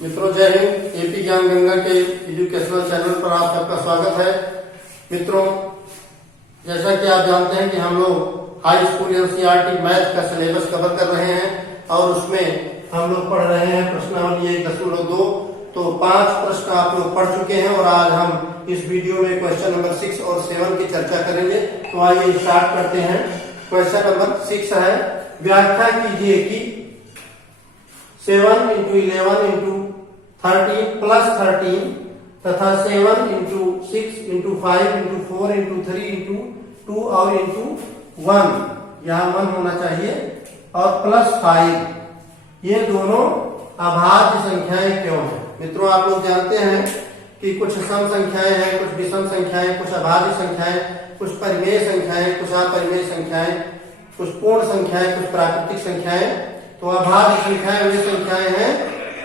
मित्रों जय हिंद। एपी ज्ञान गंगा के एजुकेशनल चैनल पर आप सबका स्वागत है। मित्रों जैसा कि आप जानते हैं कि हम लोग हाई स्कूल एनसीईआरटी मैथ का सिलेबस कवर कर रहे हैं और उसमें हम लोग पढ़ रहे हैं प्रश्नावली 1.2। तो 5 प्रश्न आप लोग पढ़ चुके हैं और आज हम इस वीडियो में क्वेश्चन नंबर 6 और 7 की चर्चा करेंगे। तो आइए स्टार्ट करते हैं। क्वेश्चन नंबर 6 है, व्याख्या कीजिए कि 7 into 11 into 13 plus 13 तथा 7 into 6 into 5 into 4 into 3 into 2 और into 1, यहाँ 1 होना चाहिए, और प्लस 5, ये दोनों अभाज्य संख्याएं क्यों हैं? मित्रों आप लोग जानते हैं कि कुछ सम संख्याएं हैं, कुछ विषम संख्याएं, कुछ अभाज्य संख्याएं, कुछ परिमेय संख्याएं, कुछ अपरिमेय संख्याएं, कुछ पूर्ण संख्याएं, कुछ प्राकृतिक संख्याएं। तो अभाज्य संख्याएं वे संख्याएं हैं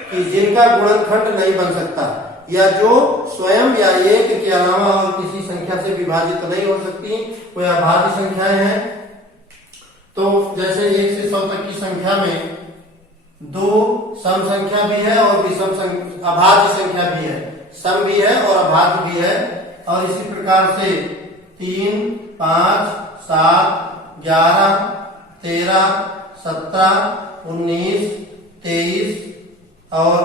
कि जिनका गुणनखंड नहीं बन सकता या जो स्वयं या एक के अलावा और किसी संख्या से विभाजित नहीं हो सकती, वे अभाज्य संख्याएं हैं। तो जैसे 1 से 100 तक की संख्या में 2 सम संख्या भी है और विषम अभाज्य संख्या भी है, सम भी है और अभाज्य भी है। और इसी प्रकार से 3, 5, 7, 11, 13, 17, 19, 23 और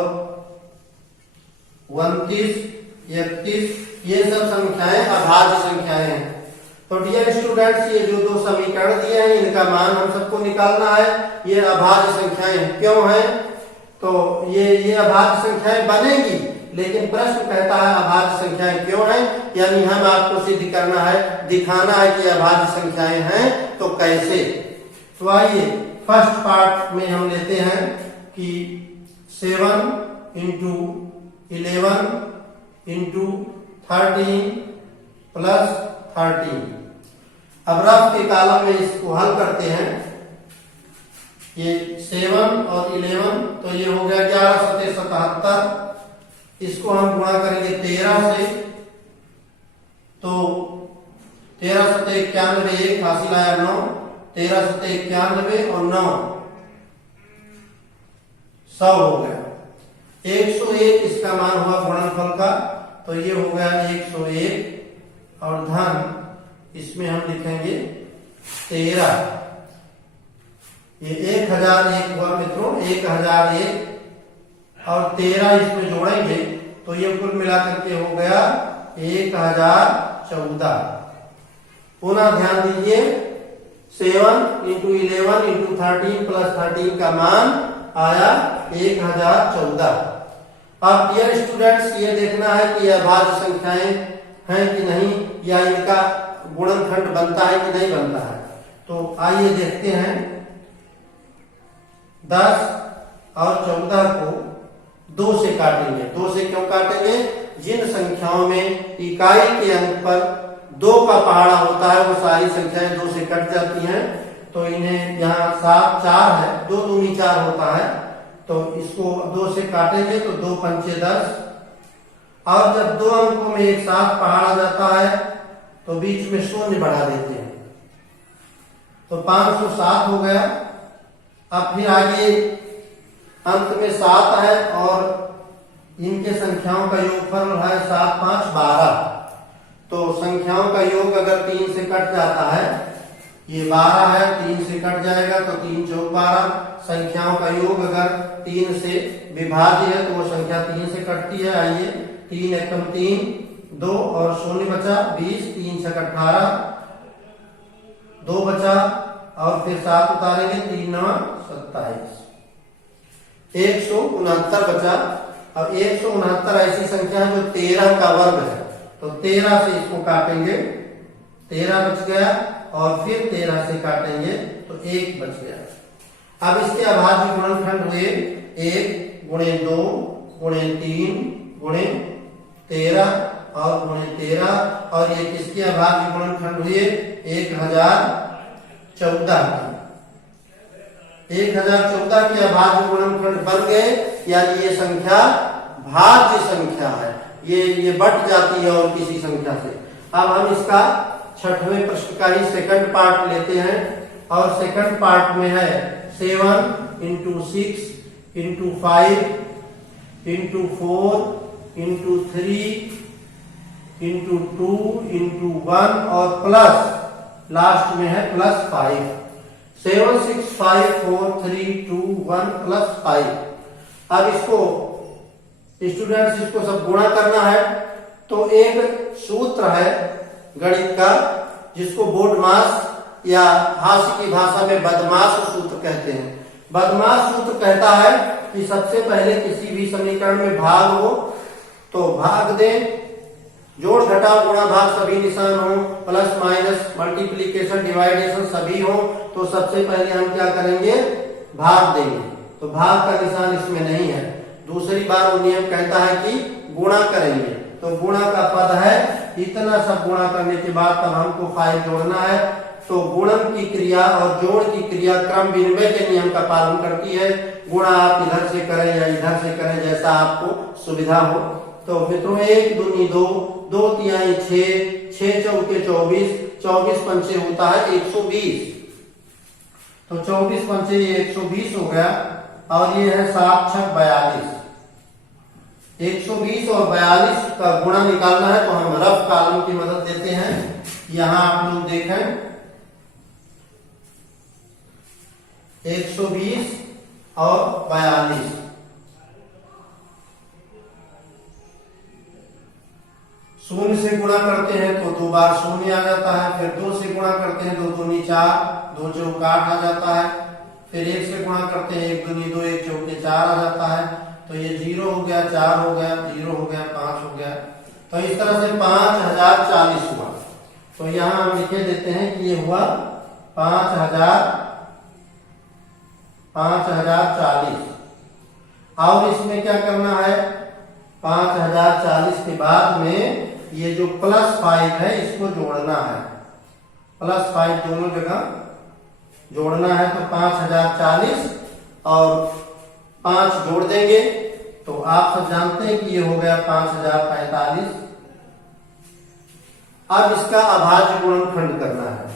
29, 31, ये सब संख्याएं अभाज्य संख्याएं हैं। तो डियर स्टूडेंट्स, ये जो 2 समीकरण दिए हैं इनका मान हम सबको निकालना है। ये अभाज्य संख्याएं क्यों हैं? तो ये अभाज्य संख्याएं बनेगी, लेकिन प्रश्न कहता है अभाज्य संख्याएं क्यों हैं, यानी हम आपको सिद्ध करना है, दिखाना है कि अभाज्य संख्याएं हैं तो कैसे। तो आइए फर्स्ट पार्ट में हम लेते हैं कि 7 into 11 into 13 plus 13। अब रफ के कॉलम में इसको हल करते हैं। ये 7 और 11, तो ये हो गया 11 सते 77। इसको हम गुणा करेंगे 13 से, तो 13 सते 91, 1 हासिल आया 9, 13 सते 91 और 9 100 हो गया। 101 इसका मान हुआ गुणनफल का, तो ये हो गया 101 और धन इसमें हम लिखेंगे 13। ये 1001 हुआ मित्रों, 1001 और 13 इसमें जोड़ेंगे तो ये कुल मिलाकर के हो गया 1014। पुनः ध्यान दीजिए, 7 into 11 into 13 plus 13 का मान आया 1014। अब डियर स्टूडेंट्स ये देखना है कि यह अभाज्य संख्याएं हैं कि नहीं, या इनका गुणनखंड बनता है कि नहीं बनता है। तो आइए देखते हैं। 10 और 14 को 2 से काटेंगे। 2 से क्यों काटेंगे? जिन संख्याओं में इकाई के अंक पर 2 का पहाड़ा होता है वो सारी संख्याएं 2 से कट जाती हैं। तो इन्हें यहाँ 7 4 है, 2 दूनी 4 होता है, तो इसको 2 से काटेंगे तो 2 पंचे 10। और जब 2 अंकों में एक साथ पहाड़ा जाता है तो बीच में शून्य बढ़ा देते हैं, तो 507 हो गया। अब फिर आगे अंत में 7 है और इनके संख्याओं का योगफल है 7 5 12। तो संख्याओं का योग अगर 3 से कट जाता है, ये 12 है, 3 से कट जाएगा तो 3 चौक 12। संख्याओं का योग अगर 3 से विभाज्य है तो वो संख्या 3 से कटती है। आइए 3 एकम 3, 2 और शून्य बचा 20, 3 छक 18, 2 बचा और फिर 7 उतारेंगे, 3 9 27, 169 बचा। अब 169 ऐसी संख्या है जो 13 का वर्ग है, तो 13 से इसको काटेंगे, 13 बच गया और फिर 13 से काटेंगे तो 1 बच गया। अब इसके अभाज्य गुणनखंड हुए 1 गुणे 2 गुणे 3 गुणे 13 और गुणे 13, और ये किसके अभाज्य गुणनखंड हुए 1014 के। 1014 के अभाज्य गुणनखंड बन गए, यानी ये संख्या भाज्य संख्या है, ये बट जाती है और किसी संख्या से। अब हम इसका 6वें प्रश्न का ही सेकंड पार्ट लेते हैं, और सेकंड पार्ट में है 7 into 6 into 5 into 4 into 3 into 2 into 1 और प्लस लास्ट में है प्लस 5। 7 6 5 4 3 2 1 प्लस 5। अब इसको स्टूडेंट्स इसको सब गुणा करना है। तो एक सूत्र है गणित का जिसको बोर्ड मास या हास्य की भाषा में बदमाश सूत्र कहते हैं। बदमाश सूत्र कहता है कि सबसे पहले किसी भी समीकरण में भाग हो तो भाग दें, जोड़ घटाव गुणा भाग सभी निशान हो, प्लस माइनस मल्टीप्लीकेशन डिवाइडेशन सभी हो, तो सबसे पहले हम क्या करेंगे, भाग देंगे। तो भाग का निशान इसमें नहीं है। दूसरी बार वो नियम कहता है कि गुणा करेंगे, तो गुणा का पद है, इतना सब गुणा करने के बाद तब हमको 5 जोड़ना है। तो गुणन की क्रिया और जोड़ की क्रिया क्रम विनिमय के नियम का पालन करती है। गुणा आप इधर से करें या इधर से करें, जैसा आपको सुविधा हो। तो मित्रों 1 दूनी 2, 2 तिहाई 6, 6 चौके 24, 24 पंचे होता है 120। तो 24 पंचे ये 120 हो गया और ये है 7 छक 42। 120 और 42 का गुणा निकालना है तो हम रफ कॉलम की मदद देते हैं। यहां आप लोग देखें 120 और 42, शून्य से गुणा करते हैं तो 2 बार शून्य आ जाता है, फिर 2 से गुणा करते हैं 2 दूनी 4, 2 चौक 8 आ जाता है, फिर 1 से गुणा करते हैं 1 दूनी 2, 1 चौके 4 आ जाता है। तो ये 0 हो गया, 4 हो गया, 0 हो गया, 5 हो गया। तो इस तरह से 5040 हुआ। तो यहां हम लिखे देते हैं कि ये हुआ 5040। और इसमें क्या करना है, 5040 के बाद में ये जो प्लस 5 है इसको जोड़ना है। प्लस 5 दोनों जगह जोड़ना है। तो 5040 और 5 जोड़ देंगे तो आप सब जानते हैं कि ये हो गया 5045। अब इसका अभाज्य गुणनखंड करना है।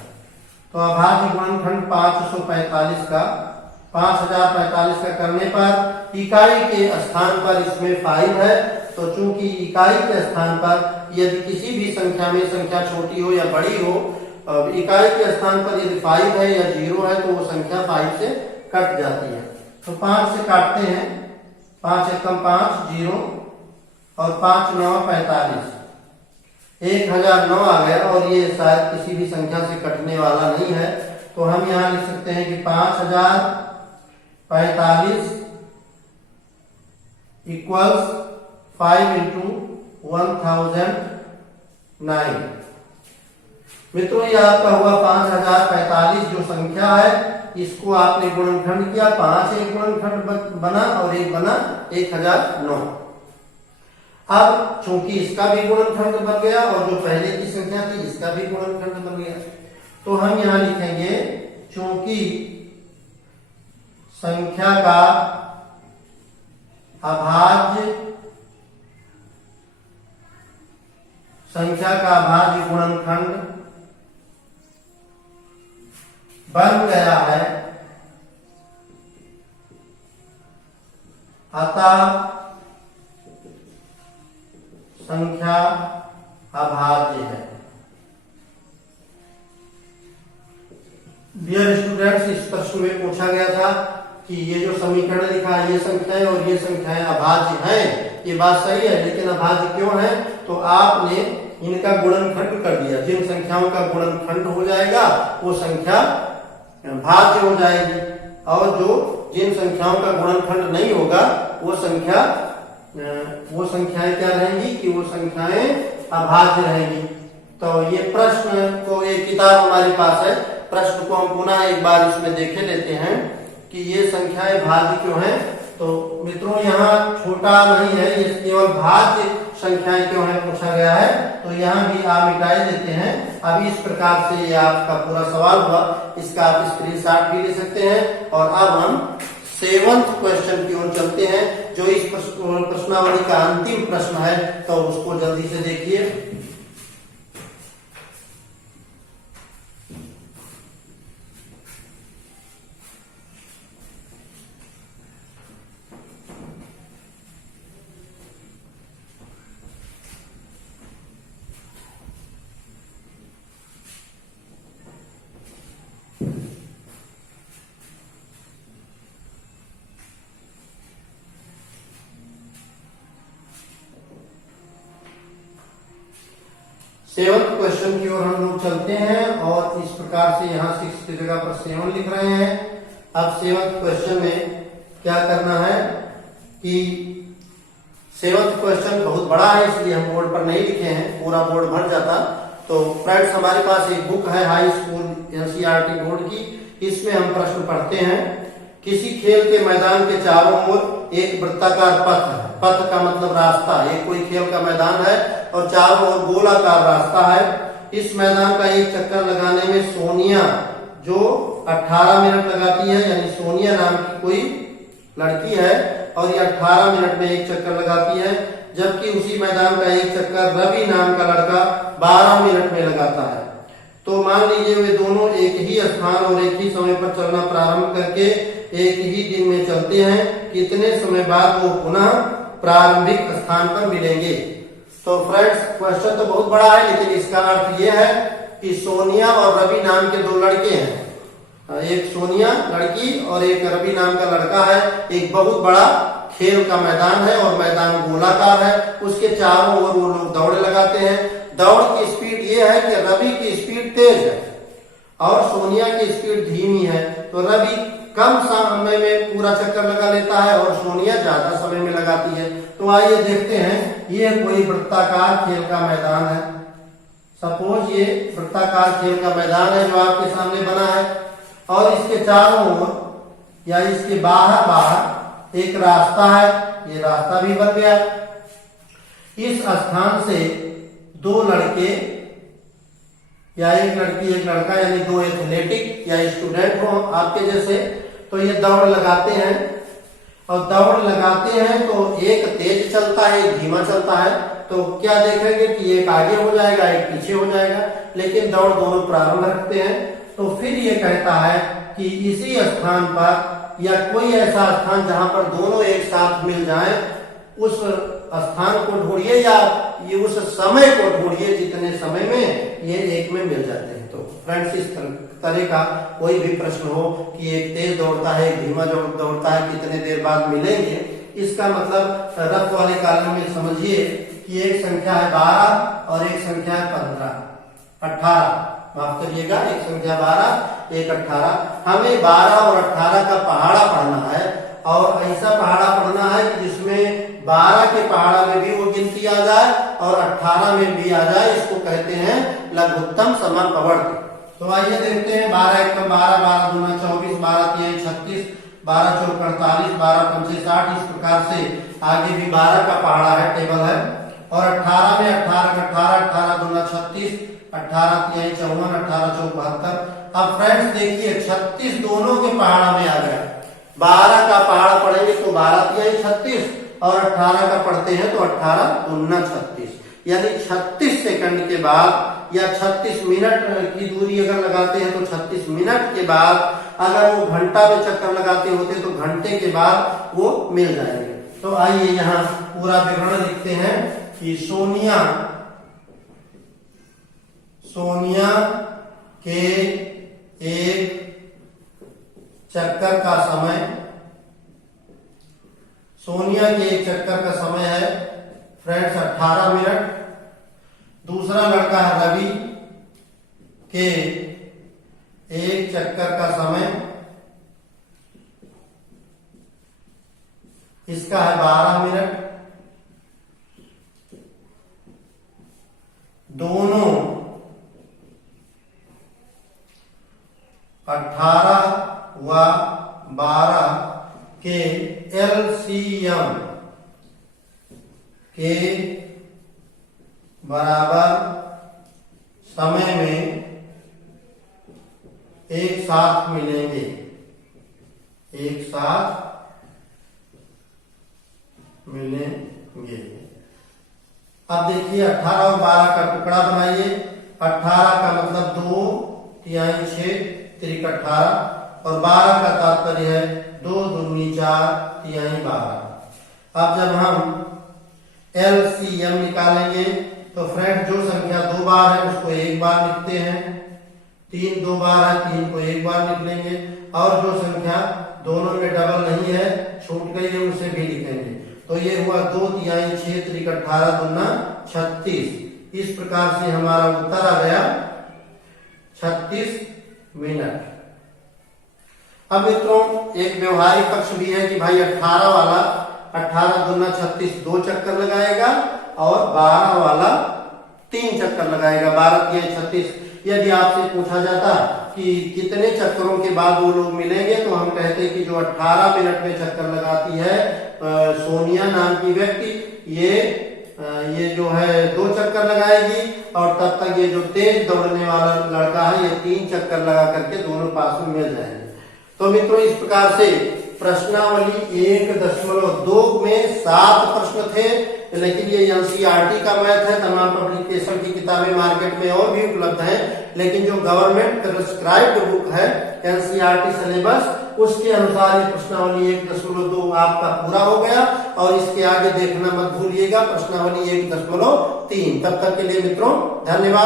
तो अभाज्य गुणनखंड 545 का 5045 का करने पर इकाई के स्थान पर इसमें 5 है। तो चूंकि इकाई के स्थान पर यदि किसी भी संख्या में संख्या छोटी हो या बड़ी हो, इकाई के स्थान पर यदि 5 है या 0 है तो वो संख्या 5 से कट जाती है। तो 5 से काटते हैं, 5 एकम 5 0 और 5 9 45, 1009 आ गया। और ये शायद किसी भी संख्या से कटने वाला नहीं है। तो हम यहां लिख सकते हैं कि 5045 इक्वल्स 5 इंटू 1009। मित्रों ये आपका हुआ 5045 जो संख्या है, इसको आपने गुणनखंड किया, 5 एक गुणनखंड बना और एक बना 1009। अब चूंकि इसका भी गुणनखंड बन गया और जो पहले की संख्या थी इसका भी गुणनखंड बन गया, तो हम यहां लिखेंगे चूंकि संख्या का अभाज्य गुणनखंड बन गया है, अतः संख्या अभाज्य है। डियर स्टूडेंट्स, इस प्रश्न में पूछा गया था कि ये जो समीकरण लिखा है, ये संख्याएं और ये संख्याएं अभाज्य हैं। ये बात सही है, लेकिन अभाज्य क्यों है? तो आपने इनका गुणनखंड कर दिया। जिन संख्याओं का गुणनखंड हो जाएगा वो संख्या भाज्य हो जाएगी, और जो जिन संख्याओं का गुणनखंड नहीं होगा वो संख्याएं क्या रहेंगी कि वो संख्याएं अभाज्य रहेंगी। तो ये प्रश्न को, एक किताब हमारे पास है, प्रश्न को हम पुनः एक बार इसमें देखे लेते हैं कि ये संख्याएं भाज्य क्यों हैं। तो मित्रों यहाँ छोटा नहीं है, ये केवल भाज्य संख्याएं क्यों है पूछा गया है। तो यहाँ भी आप मिटाई देते हैं। अभी इस प्रकार से ये आपका पूरा सवाल हुआ, इसका आप स्क्रीनशॉट भी ले सकते हैं। और अब हम 7th क्वेश्चन की ओर चलते हैं, जो इस प्रश्नावली का अंतिम प्रश्न है। तो उसको जल्दी से देखिए। सेवंथ क्वेश्चन की ओर हम लोग चलते हैं और इस प्रकार से यहाँ 6 की जगह पर 7 लिख रहे हैं। अब सेवंथ क्वेश्चन में क्या करना है कि सेवंथ क्वेश्चन बहुत बड़ा है, इसलिए हम बोर्ड पर नहीं लिखे हैं, पूरा बोर्ड भर जाता। तो फ्रेंड्स, हमारे पास एक बुक है हाई स्कूल एनसीईआरटी बोर्ड की, इसमें हम प्रश्न पढ़ते हैं। किसी खेल के मैदान के चारों ओर एक वृत्ताकार पथ है। पथ का मतलब रास्ता, ये कोई खेल का मैदान है और चारों ओर गोलाकार रास्ता है। इस मैदान का एक चक्कर लगाने में सोनिया जो 18 मिनट लगाती है, यानी सोनिया नाम की कोई लड़की है और ये 18 मिनट में एक चक्कर लगाती है, जबकि उसी मैदान का एक चक्कर रवि नाम का लड़का 12 मिनट में लगाता है। तो मान लीजिए वे दोनों एक ही स्थान और एक ही समय पर चलना प्रारंभ करके एक ही दिन में चलते हैं, कितने समय बाद वो पुनः प्रारंभिक स्थान पर मिलेंगे। तो फ्रेंड्स, क्वेश्चन तो बहुत बड़ा है, लेकिन इसका अर्थ ये है कि सोनिया और रवि नाम के दो लड़के हैं, एक सोनिया लड़की और एक रवि नाम का लड़का है। एक बहुत बड़ा खेल का मैदान है और मैदान गोलाकार है, उसके चारों ओर वो लोग दौड़ लगाते हैं। दौड़ की स्पीड ये है कि रवि की स्पीड तेज है और सोनिया की स्पीड धीमी है। तो रवि कम समय में पूरा चक्कर लगा लेता है और सोनिया ज्यादा समय में लगाती है। तो आइए देखते हैं, ये कोई वृत्ताकार खेल का मैदान है। सपोज ये वृत्ताकार खेल का मैदान है जो आपके सामने बना है और इसके चारों ओर या इसके बाहर एक रास्ता है, ये रास्ता भी बन गया। इस स्थान से दो लड़के या एक लड़की एक लड़का, यानी दो एथलेटिक या स्टूडेंट हो आपके जैसे, तो ये दौड़ लगाते हैं और दौड़ लगाते हैं तो एक तेज चलता है, एक धीमा चलता है। तो क्या देखेंगे कि एक आगे हो जाएगा, एक पीछे हो जाएगा, लेकिन दौड़ दोनों प्रारंभ रखते हैं। तो फिर ये कहता है कि इसी स्थान पर या कोई ऐसा स्थान जहां पर दोनों एक साथ मिल जाएं, उस स्थान को ढूंढिए या ये उस समय को ढूंढिए जितने समय में ये एक में मिल जाते हैं। तो फ्रेंड्स, इस तरह का कोई भी प्रश्न हो कि एक तेज दौड़ता है, एक धीमा दौड़ता है, कितने देर बाद मिलेंगे, इसका मतलब रफ वाले कॉलम में समझिए कि एक संख्या है 12 और एक संख्या है 18, माफ करिएगा, एक संख्या 12 एक 18। हमें 12 और 18 का पहाड़ा पढ़ना है और ऐसा पहाड़ा पढ़ना है कि जिसमें 12 के पहाड़ा में भी वो गिनती आ जाए और 18 में भी आ जाए। इसको कहते हैं लघुत्तम समापवर्ती। तो आइए देखते हैं, 12 एकम 12, 12 दूना 24, 12 तिहाई 36, 12 चौक 48, 12 पंचे 60। इस प्रकार से आगे भी 12 का पहाड़ा है, टेबल है। और 18 में 18 का 18, 18 दूना 36, 18 तिहाई 54, 18 चौक 72। अब फ्रेंड्स देखिए, 36 दोनों के पहाड़ा में आ गया। 12 का पहाड़ा पढ़ेंगे तो 12 तिहाई 36 और 18 का पढ़ते हैं तो 18 दूना 36, यानी 36 सेकंड के बाद या 36 मिनट की दूरी अगर लगाते हैं तो 36 मिनट के बाद, अगर वो घंटा में चक्कर लगाते होते तो घंटे के बाद वो मिल जाएंगे। तो आइए यहाँ पूरा विवरण लिखते हैं कि सोनिया के एक चक्कर का समय, सोनिया के एक चक्कर का समय है फ्रेंड्स 18 मिनट। दूसरा लड़का है रवि के एक चक्कर का समय, इसका है 12 मिनट। दोनों 18 व 12 के एलसीएम के बराबर समय में एक साथ मिलेंगे, एक साथ मिलेंगे। अब देखिए 18 और 12 का टुकड़ा बनाइए। 18 का मतलब 2 तिहाई 6 त्रिक 18 और 12 का तात्पर्य है 2 दूनी 4 तिहाई 12। अब जब हम एलसीएम निकालेंगे तो फ्रेंड जो संख्या 2 बार है उसको एक बार लिखते हैं, 3 2 बार है 3 को एक बार लिख लेंगे, और जो संख्या दोनों में डबल नहीं है, छूट गई है, उसे भी लिखेंगे। तो ये हुआ 2 तिहाई 6 त्रिक 18 दूना 36, इस प्रकार से हमारा उत्तर आ गया 36 मिनट। अब मित्रों एक व्यवहारिक पक्ष भी है कि भाई 18 वाला 18 दूना 36 2 चक्कर लगाएगा और 12 वाला 3 चक्कर लगाएगा। 12 तिया 36। यदि आपसे पूछा जाता कि कितने चक्करों के बाद वो लोग मिलेंगे तो हम कहते कि जो 18 मिनट में चक्कर लगाती है सोनिया नाम की व्यक्ति, ये जो है 2 चक्कर लगाएगी और तब तक ये जो तेज दौड़ने वाला लड़का है ये 3 चक्कर लगा करके दोनों पास में मिल जाएंगे। तो मित्रों इस प्रकार से प्रश्नावली 1.2 में 7 प्रश्न थे, लेकिन ये एनसीईआरटी का मैथ है। तमाम पब्लिकेशन की किताबें मार्केट में और भी उपलब्ध हैं, लेकिन जो गवर्नमेंट प्रिस्क्राइब्ड बुक है एनसीईआरटी सिलेबस, उसके अनुसार ये प्रश्नावली 1.2 आपका पूरा हो गया। और इसके आगे देखना मत भूलिएगा प्रश्नावली 1.3। तब तक के लिए मित्रों धन्यवाद।